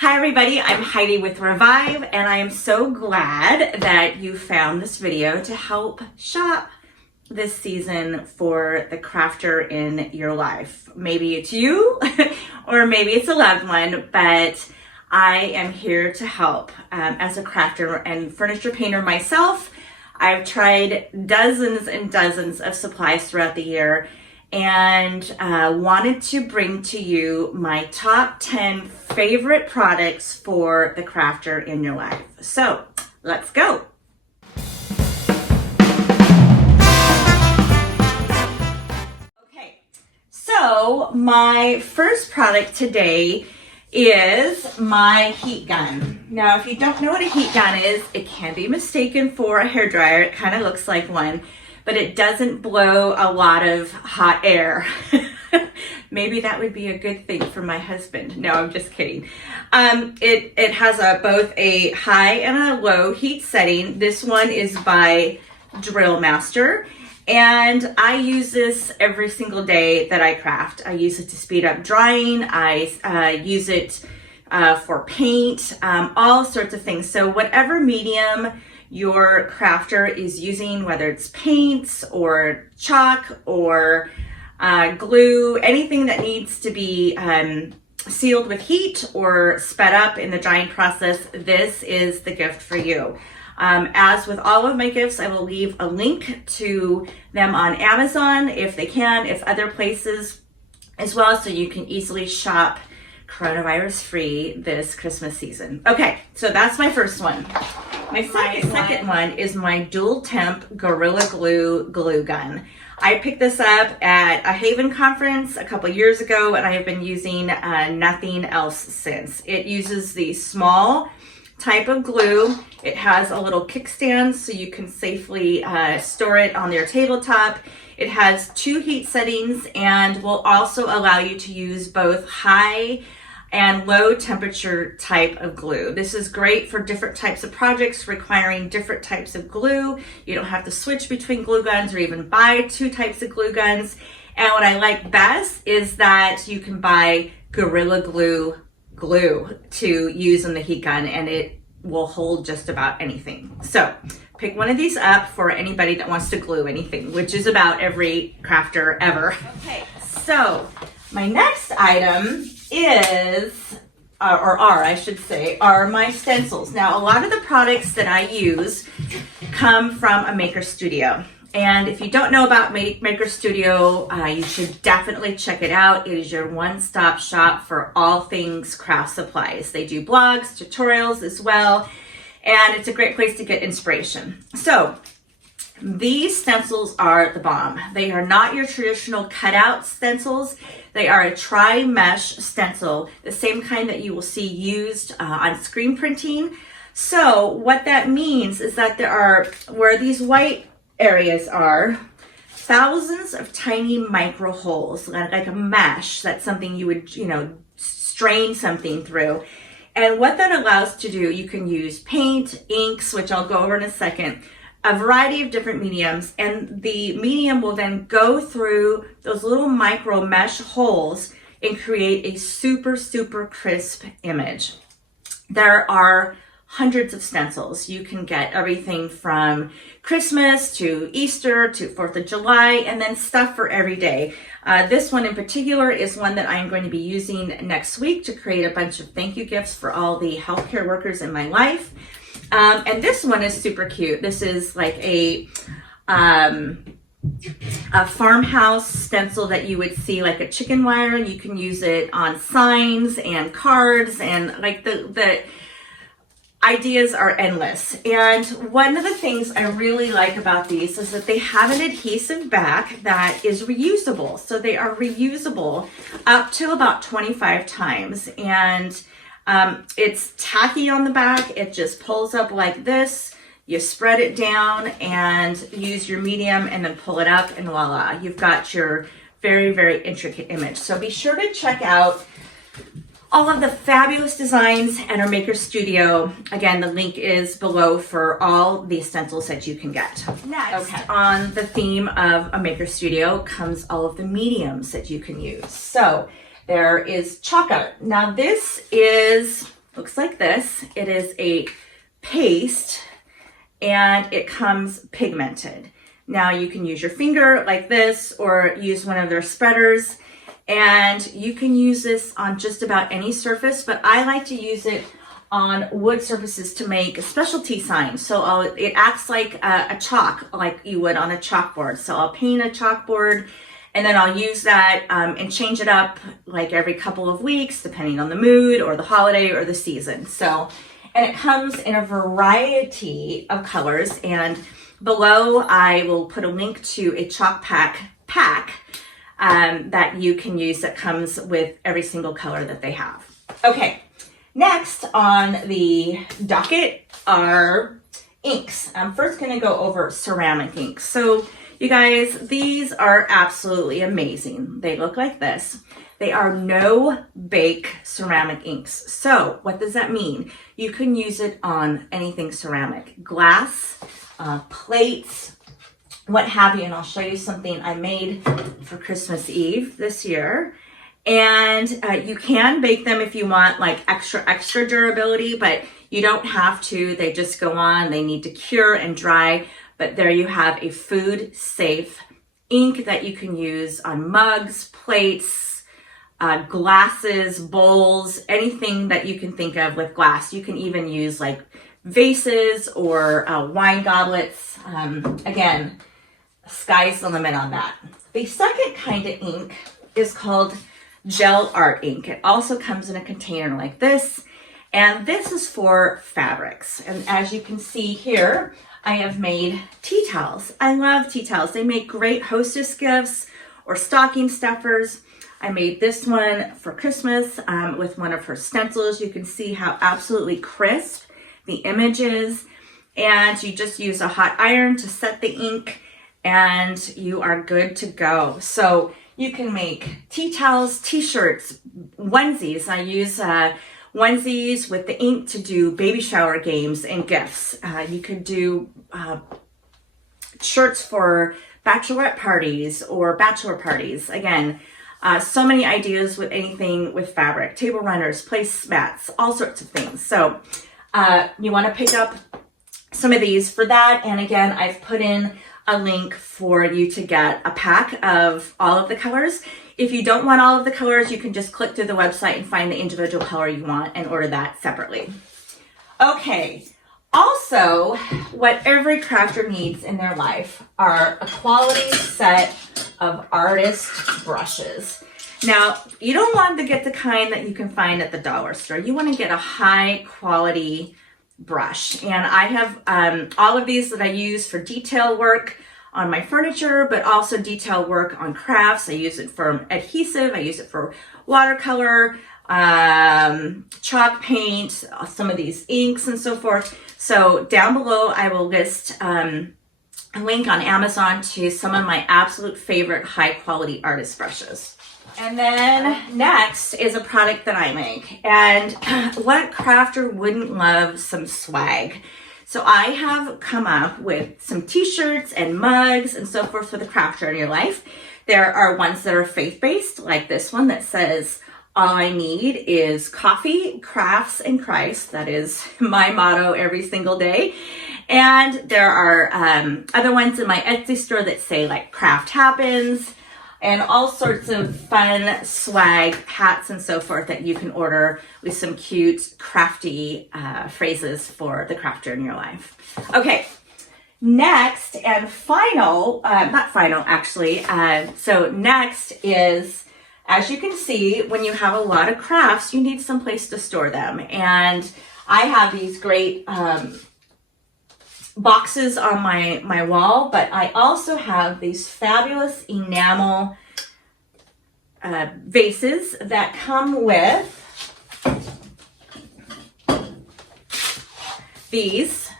Hi everybody, I'm Heidi with Revive, and I am so glad that you found this video to help shop this season for the crafter in your life. Maybe it's you or maybe it's a loved one, but I am here to help. As a crafter and furniture painter myself, I've tried dozens and dozens of supplies throughout the year and wanted to bring to you my top 10 favorite products for the crafter in your life. So let's go. Okay, so my first product today is my heat gun. Now, if you don't know what a heat gun is, it can be mistaken for a hairdryer. It kind of looks like one, but it doesn't blow a lot of hot air. Maybe that would be a good thing for my husband. No, I'm just kidding. It has both a high and a low heat setting. This one is by Drill Master, and I use this every single day that I craft. I use it to speed up drying. I use it for paint, all sorts of things. So whatever medium your crafter is using, whether it's paints or chalk or glue, anything that needs to be sealed with heat or sped up in the drying process, this is the gift for you. As with all of my gifts, I will leave a link to them on Amazon if they can, if other places as well, so you can easily shop coronavirus free this Christmas season. Okay, so that's my first one. My second one is my dual temp Gorilla Glue gun. I picked this up at a Haven conference a couple years ago, and I have been using nothing else since. It uses the small type of glue. It has a little kickstand so you can safely store it on your tabletop. It has 2 heat settings and will also allow you to use both high and low temperature type of glue. This is great for different types of projects requiring different types of glue. You don't have to switch between glue guns or even buy 2 types of glue guns. And what I like best is that you can buy Gorilla Glue to use in the heat gun, and it will hold just about anything. So pick one of these up for anybody that wants to glue anything, which is about every crafter ever. Okay, so my next item are my stencils. Now, a lot of the products that I use come from a maker studio. And if you don't know about Maker Studio, you should definitely check it out. It is your one-stop shop for all things craft supplies. They do blogs, tutorials as well, and it's a great place to get inspiration. So these stencils are the bomb. They are not your traditional cutout stencils. They are a tri-mesh stencil, the same kind that you will see used on screen printing. So what that means is that there are, where these white areas are, thousands of tiny micro holes, like a mesh. That's something you would, strain something through. And what that allows to do, you can use paint, inks, which I'll go over in a second, a variety of different mediums, and the medium will then go through those little micro mesh holes and create a super, super crisp image. There are hundreds of stencils. You can get everything from Christmas to Easter to 4th of July, and then stuff for every day. This one in particular is one that I'm going to be using next week to create a bunch of thank you gifts for all the healthcare workers in my life. And this one is super cute. This is like a farmhouse stencil that you would see, like a chicken wire, and you can use it on signs and cards, and like the ideas are endless. And one of the things I really like about these is that they have an adhesive back that is reusable. So they are reusable up to about 25 times. And it's tacky on the back. It just pulls up like this. You spread it down and use your medium and then pull it up, and voila, you've got your very, very intricate image. So be sure to check out all of the fabulous designs at our Maker Studio. Again, the link is below for all the stencils that you can get. Next, on the theme of a Maker Studio comes all of the mediums that you can use. So there is chalk art. Now this is looks like this. It is a paste and it comes pigmented. Now you can use your finger like this or use one of their spreaders, and you can use this on just about any surface, but I like to use it on wood surfaces to make specialty signs. So it acts like a chalk, like you would on a chalkboard. So I'll paint a chalkboard and then I'll use that and change it up like every couple of weeks, depending on the mood or the holiday or the season. So, and it comes in a variety of colors, and below I will put a link to a chalk pack that you can use that comes with every single color that they have. Okay, next on the docket are inks. I'm first gonna go over ceramic inks. So you guys, these are absolutely amazing. They look like this. They are no-bake ceramic inks. So what does that mean? You can use it on anything ceramic, glass, plates, what have you. And I'll show you something I made for Christmas Eve this year. And you can bake them if you want like extra durability, but you don't have to. They just go on. They need to cure and dry. But there you have a food safe ink that you can use on mugs, plates, glasses, bowls, anything that you can think of with glass. You can even use like vases or wine goblets. Again, sky's the limit on that. The second kind of ink is called gel art ink. It also comes in a container like this, and this is for fabrics. And as you can see here, I have made tea towels. I love tea towels. They make great hostess gifts or stocking stuffers. I made this one for Christmas with one of her stencils. You can see how absolutely crisp the image is. And you just use a hot iron to set the ink and you are good to go. So you can make tea towels, t-shirts, onesies. I use onesies with the ink to do baby shower games and gifts. You could do shirts for bachelorette parties or bachelor parties. Again, so many ideas with anything with fabric, table runners, placemats, all sorts of things. So you want to pick up some of these for that. And again, I've put in a link for you to get a pack of all of the colors. If you don't want all of the colors, you can just click through the website and find the individual color you want and order that separately. Okay, also, what every crafter needs in their life are a quality set of artist brushes. Now, you don't want to get the kind that you can find at the dollar store. You want to get a high quality brush. And I have all of these that I use for detail work on my furniture, but also detail work on crafts. I use it for adhesive, I use it for watercolor, chalk paint, some of these inks and so forth. So down below, I will list a link on Amazon to some of my absolute favorite high quality artist brushes. And then next is a product that I make. And what crafter wouldn't love some swag? So I have come up with some t-shirts and mugs and so forth for the crafter in your life. There are ones that are faith-based, like this one that says, all I need is coffee, crafts, and Christ. That is my motto every single day. And there are other ones in my Etsy store that say like craft happens, and all sorts of fun swag, hats, and so forth that you can order with some cute, crafty phrases for the crafter in your life. Okay, next and final, not final actually, so next is, as you can see, when you have a lot of crafts, you need some place to store them. And I have these great boxes on my wall, but I also have these fabulous enamel vases that come with these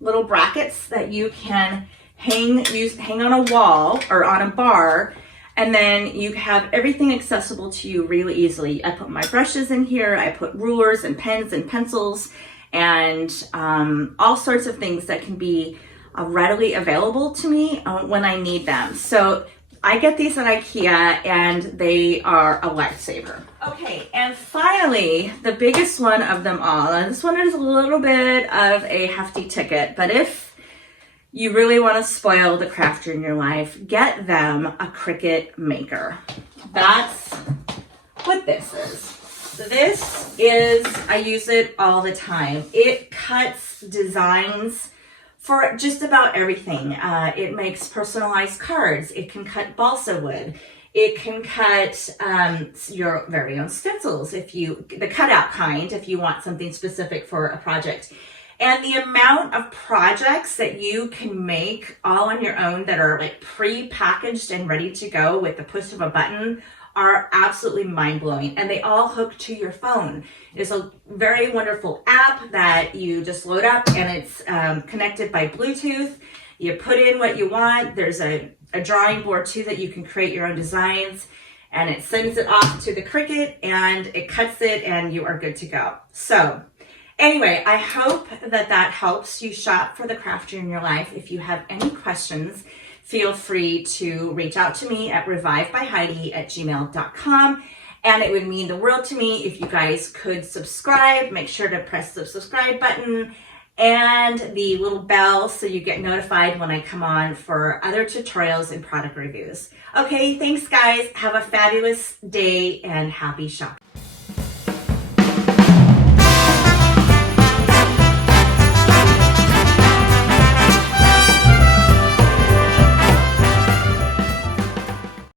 little brackets that you can hang on a wall or on a bar, and then you have everything accessible to you really easily. I put my brushes in here, I put rulers and pens and pencils, and all sorts of things that can be readily available to me when I need them. So I get these at IKEA and they are a lifesaver. Okay, and finally, the biggest one of them all, and this one is a little bit of a hefty ticket, but if you really want to spoil the crafter in your life, get them a CRICUT maker. That's what this is. So this is, I use it all the time. It cuts designs for just about everything. It makes personalized cards. It can cut balsa wood. It can cut your very own stencils, the cutout kind, if you want something specific for a project. And the amount of projects that you can make all on your own that are like pre-packaged and ready to go with the push of a button are absolutely mind-blowing, and they all hook to your phone. It's a very wonderful app that you just load up, and it's connected by Bluetooth. You put in what you want. There's a drawing board too that you can create your own designs, and it sends it off to the CRICUT and it cuts it and you are good to go. So anyway, I hope that helps you shop for the crafter in your life. If you have any questions, feel free to reach out to me at revivebyheidi@gmail.com. And it would mean the world to me if you guys could subscribe. Make sure to press the subscribe button and the little bell so you get notified when I come on for other tutorials and product reviews. Okay, thanks guys. Have a fabulous day and happy shopping.